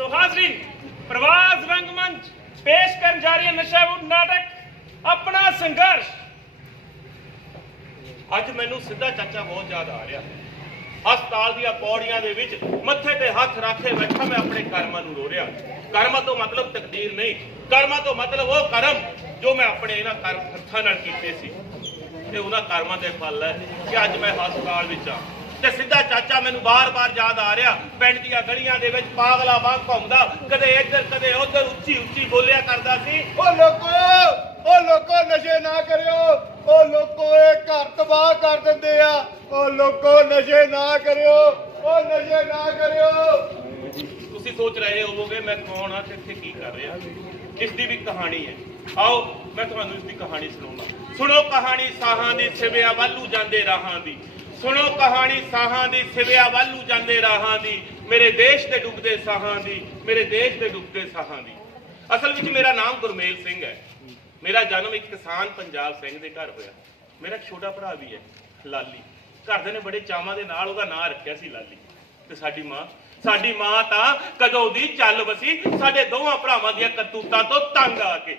ਸੋ ਹਾਜ਼ਰੀਨ ਪ੍ਰਵਾਸ ਰੰਗਮੰਚ ਪੇਸ਼ ਕਰਨ ਜਾ ਰਹੀ ਹੈ ਨਸ਼ਾ ਨਾਟਕ, ਆਪਣਾ ਸੰਘਰਸ਼। ਅੱਜ ਮੈਨੂੰ ਸਿੱਧਾ ਚਾਚਾ ਬਹੁਤ ਯਾਦ ਆ ਰਿਹਾ। ਹਸਪਤਾਲ ਦੀਆਂ ਪੌੜੀਆਂ ਦੇ ਵਿੱਚ ਮੱਥੇ ਤੇ ਹੱਥ ਰੱਖੇ ਬੈਠਾ ਮੈਂ ਆਪਣੇ ਕਰਮਾਂ ਨੂੰ ਰੋ ਰਿਹਾ। ਕਰਮਾਂ ਤੋਂ ਮਤਲਬ ਤਕਦੀਰ ਨਹੀਂ, ਕਰਮਾਂ ਤੋਂ ਮਤਲਬ ਉਹ ਕਰਮ ਜੋ ਮੈਂ ਆਪਣੇ ਇਹਨਾਂ ਕਰਮ ਹੱਥਾਂ ਨਾਲ ਕੀਤੇ ਸੀ। ਤੇ ਉਹਨਾਂ ਕਰਮਾਂ ਦੇ ਫਲ ਹੈ ਕਿ ਅੱਜ ਮੈਂ ਹਸਪਤਾਲ ਵਿੱਚ ਆ। ਤੇ ਸਿੱਧਾ ਚਾਚਾ ਮੈਨੂੰ ਬਾਰ-ਬਾਰ ਯਾਦ ਆ ਰਿਹਾ। ਪਿੰਡ ਦੀਆਂ ਗਲੀਆਂ ਦੇ ਵਿੱਚ ਪਾਗਲਾ ਵਾਂਗ ਘੁੰਮਦਾ। ਕਦੇ ਇੱਧਰ ਕਦੇ ਉੱਧਰ ਉੱਚੀ ਉੱਚੀ ਬੋਲਿਆ ਕਰਦਾ ਸੀ। ਓ ਲੋਕੋ ਓ ਲੋਕੋ ਨਸ਼ੇ ਨਾ ਕਰਿਓ। ਓ ਲੋਕੋ ਇਹ ਘਰ ਤਬਾਹ ਕਰ ਦਿੰਦੇ ਆ। ਓ ਲੋਕੋ ਨਸ਼ੇ ਨਾ ਕਰਿਓ। ਓ ਨਸ਼ੇ ਨਾ ਕਰਿਓ। ਤੁਸੀਂ ਸੋਚ ਰਹੇ ਹੋਵੋਗੇ ਮੈਂ ਕੌਣ ਆ ਤੇ ਇੱਥੇ ਕੀ ਕਰ ਰਿਹਾ? ਇਸ ਦੀ ਵੀ ਕਹਾਣੀ ਹੈ। ਆਓ ਮੈਂ ਤੁਹਾਨੂੰ ਇਸ ਦੀ ਕਹਾਣੀ ਸੁਣਾਉਂਦਾ। ਸੁਣੋ ਕਹਾਣੀ ਸਾਹਾਂ ਦੀ ਸਿਵਿਆ ਵੱਲੂ ਜਾਂਦੇ ਰਾਹਾਂ ਦੀ। ਸੁਣੋ ਕਹਾਣੀ ਸਾਹਾਂ ਦੀ, ਸਿਵਿਆ ਵੱਲੂ ਜਾਂਦੇ ਰਾਹਾਂ ਦੀ। ਮੇਰੇ ਦੇਸ਼ ਦੇ ਡੁੱਬਦੇ ਸਾਹਾਂ ਦੀ, ਮੇਰੇ ਦੇਸ਼ ਦੇ ਡੁੱਬਦੇ ਸਾਹਾਂ ਦੀ। ਅਸਲ ਵਿੱਚ ਮੇਰਾ ਨਾਮ ਗੁਰਮੇਲ ਸਿੰਘ ਹੈ। ਮੇਰਾ ਜਨਮ ਇੱਕ ਕਿਸਾਨ ਪੰਜਾਬ ਸਿੰਘ ਦੇ ਘਰ ਹੋਇਆ। ਮੇਰਾ ਛੋਟਾ ਭਰਾ ਵੀ ਹੈ, ਲਾਲੀ। ਘਰਦੇ ਨੇ ਬੜੇ ਚਾਵਾਂ ਦੇ ਨਾਲ ਉਹਦਾ ਨਾਂ ਰੱਖਿਆ ਸੀ ਲਾਲੀ। ਤੇ ਸਾਡੀ ਮਾਂ ਸਾਡੀ ਮਾਂ ਤਾਂ ਕਦੋਂ ਦੀ ਚੱਲ ਵਸੀ, ਸਾਡੇ ਦੋਵਾਂ ਭਰਾਵਾਂ ਦੀਆਂ ਕਰਤੂਤਾਂ ਤੋਂ ਤੰਗ ਆ ਕੇ।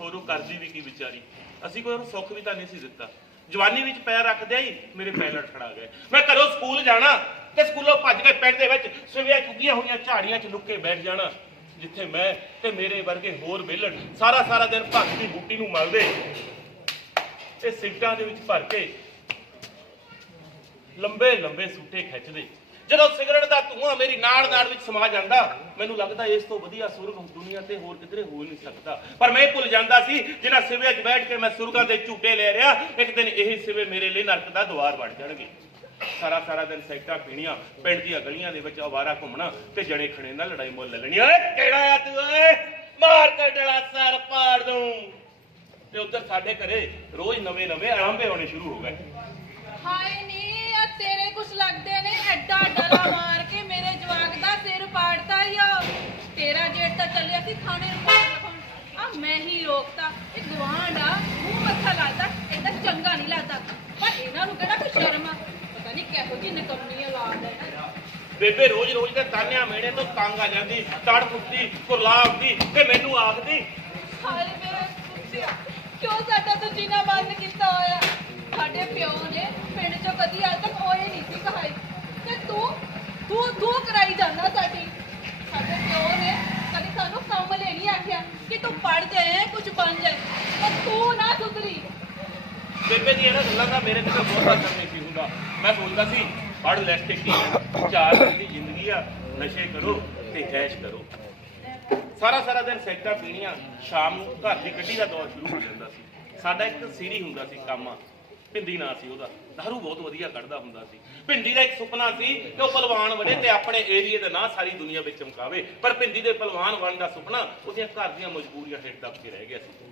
ਹੋਰ ਉਹ ਕਰਦੀ ਵੀ ਕੀ ਵਿਚਾਰੀ? ਅਸੀਂ ਕੋਈ ਉਹਨੂੰ ਸੁੱਖ ਵੀ ਤਾਂ ਨਹੀਂ ਸੀ ਦਿੱਤਾ। ਜਵਾਨੀ ਵਿੱਚ ਪੈਰ ਰੱਖਦਿਆਂ ਹੀ ਮੇਰੇ ਪੈਰ ਲਟਖੜਾ ਗਏ ਮੈਂ ਘਰੋਂ ਸਕੂਲ ਜਾਣਾ ਤੇ ਸਕੂਲੋਂ ਭੱਜ ਕੇ ਪਿੰਡ ਦੇ ਵਿੱਚ ਸਵੇਰ ਚੁੱਗੀਆਂ ਹੋਈਆਂ ਝਾੜੀਆਂ 'ਚ ਲੁੱਕੇ ਬੈਠ ਜਾਣਾ, ਜਿੱਥੇ ਮੈਂ ਤੇ ਮੇਰੇ ਵਰਗੇ ਹੋਰ ਵਿਹਲੜ ਸਾਰਾ ਸਾਰਾ ਦਿਨ ਭੱਜ ਦੀ ਬੂਟੀ ਨੂੰ ਮਲਦੇ ਤੇ ਸਿਗਟਾਂ ਦੇ ਵਿੱਚ ਭਰ ਕੇ ਲੰਬੇ ਲੰਬੇ ਸੂਟੇ ਖਿੱਚਦੇ। ਜਦੋਂ ਸਿਗਰਟ ਦਾ ਧੂਆਂ ਮੇਰੀ ਨਾੜ ਨਾੜ ਵਿੱਚ ਸਮਾ ਜਾਂਦਾ, ਮੈਨੂੰ ਲੱਗਦਾ ਇਸ ਤੋਂ ਵਧੀਆ ਸੁਰਗ ਦੁਨੀਆ ਤੇ ਹੋਰ ਕਿਧਰੇ ਹੋ ਨਹੀਂ ਸਕਦਾ। ਪਰ ਮੈਂ ਭੁੱਲ ਜਾਂਦਾ ਸੀ ਜਿਹੜਾ ਸਿਵੇ 'ਚ ਬੈਠ ਕੇ ਮੈਂ ਸੁਰਗਾਂ ਦੇ ਝੂਟੇ ਲੈ ਰਿਹਾ, ਇੱਕ ਦਿਨ ਇਹੀ ਸਿਵੇ ਮੇਰੇ ਲਈ ਨਰਕ ਦਾ ਦੁਆਰ ਬਣ ਜਾਣਗੇ। ਸਾਰਾ ਸਾਰਾ ਦਿਨ ਸੈਕਟਾਂ ਪੀਣੀਆਂ, ਪਿੰਡ ਦੀਆਂ ਗਲੀਆਂ ਦੇ ਵਿੱਚ ਆਵਾਰਾ ਘੁੰਮਣਾ ਤੇ ਜਣੇ ਖਣੇ ਨਾਲ ਲੜਾਈ ਮੁੱਲ ਲੈ ਲੈਣੀ। ਓਏ, ਕਿਹੜਾ ਆ ਤੂੰ, ਓਏ? ਮਾਰ ਕੇ ਡਲਾ ਸਰ ਪਾੜ ਦੂੰ। ਤੇ ਉੱਧਰ ਸਾਡੇ ਘਰੇ ਰੋਜ਼ ਨਵੇਂ ਨਵੇਂ ਆਰੰਭੇ ਹੋਣੇ ਸ਼ੁਰੂ ਹੋ ਗਏ। ਹਾਏ ਨੀ ਆ ਤੇਰੇ ਕੁਛ ਲੱਗਦੇ ਨੇ ਐਡਾ ਡਰਾ ਮਾਰ ਕੇ ਮੇਰੇ ਜਵਾਕ ਦਾ ਸਿਰ ਪਾੜਤਾ ਈ ਓ। ਤੇਰਾ ਜੇਠ ਤਾਂ ਚੱਲਿਆ ਸੀ ਥਾਣੇ ਰਿਪੋਰਟ ਲਿਖਾਉਣ ਆ ਮੈਂ ਹੀ ਰੋਕਤਾ ਇਹ ਗਵਾਂਢ ਆ ਮੂੰਹ ਮੱਥਾ ਲਾਦਾ ਇਹਦਾ ਚੰਗਾ ਨਹੀਂ ਲੱਗਦਾ ਪਰ ਇਹਨਾਂ ਨੂੰ ਕਿਹੜਾ ਕੋਈ ਸ਼ਰਮ ਆ ਪਤਾ ਨਹੀਂ ਕਿਹੋ ਜਿਹੀ ਨਕਮੀ ਔਲਾਦ ਹੈ ਨਾ। ਬੇਬੇ ਰੋਜ਼ ਰੋਜ਼ ਦੇ ਤਾਨਿਆਂ ਮੇੜੇ ਤੋਂ ਤੰਗ ਆ ਜਾਂਦੀ ਤੜ ਫੁੱਟਦੀ ਕੁਰਲਾਉਂਦੀ ਤੇ ਮੈਨੂੰ ਆਖਦੀ। ਹਾਏ ਮੇਰੇ ਕੁੱਤਿਆ ਕਿਉਂ ਸਾਡਾ ਤੂੰ ਜੀਣਾ ਬੰਦ ਕੀਤਾ ਹੋਇਆ? ਸਾਡੇ ਪਿਓ ਨੇ ਪਿੰਡ ਚੋਂ ਕਦੀ ਅੱਜ ਤੱਕ ਹੋਏ ਨਹੀਂ ਸੀ ਕਹਾਈ ਤੇ ਤੂੰ ਤੂੰ ਤੂੰ ਕਰਾਈ ਜਾਂਦਾ ਸਾਡੀ। ਸਾਡੇ ਪਿਓ ਨੇ ਕਦੀ ਸਾਨੂੰ ਕੰਮ ਲੈ ਨਹੀਂ ਆਖਿਆ ਕਿ ਤੂੰ ਪੜ ਜਾਏ ਕੁਝ ਬਣ ਜਾਏ। ਪਰ ਤੂੰ ਨਾ ਸੁਧਰੀ। ਬੇਬੇ ਦੀ ਇਹਨਾਂ ਗੱਲਾਂ ਦਾ ਮੇਰੇ ਤੇ ਬਹੁਤ ਅਸਰ ਨਹੀਂ। ਹੁੰਦਾ ਮੈਂ ਸੋਚਦਾ ਸੀ ਪੜ ਲੈ ਕੇ ਕੀ ਲੈਣਾ? ਚਾਰ ਦਿਨ ਦੀ ਜ਼ਿੰਦਗੀ ਆ, ਨਸ਼ੇ ਕਰੋ ਤੇ ਐਸ਼ ਕਰੋ। ਸਾਰਾ ਸਾਰਾ ਦਿਨ ਸੈਕਟਾਂ ਪੀਣੀਆਂ, ਸ਼ਾਮ ਨੂੰ ਘਰ ਦੀ ਗੱਡੀ ਦਾ ਦੌਰ ਸ਼ੁਰੂ ਹੋ ਜਾਂਦਾ ਸੀ। ਸਾਡਾ ਇੱਕ ਸੀਰੀ ਹੁੰਦਾ ਸੀ, ਕੰਮ। ਭਿੰਦੀ ਨਾਂ ਸੀ ਉਹਦਾ। ਦਾਰੂ ਬਹੁਤ ਵਧੀਆ ਕੱਢਦਾ ਹੁੰਦਾ ਸੀ। ਭਿੰਦੀ ਦਾ ਇੱਕ ਸੁਪਨਾ ਸੀ ਕਿ ਉਹ ਪਹਿਲਵਾਨ ਬਣੇ ਤੇ ਆਪਣੇ ਏਰੀਏ ਦਾ ਨਾਂ ਸਾਰੀ ਦੁਨੀਆ ਵਿੱਚ ਚਮਕਾਵੇ। ਪਰ ਭਿੰਦੀ ਦੇ ਪਹਿਲਵਾਨ ਬਣਨ ਦਾ ਸੁਪਨਾ ਉਹਦੀਆਂ ਘਰ ਦੀਆਂ ਮਜਬੂਰੀਆਂ ਹੇਠ ਦੱਬ ਕੇ ਰਹਿ ਗਿਆ ਸੀ।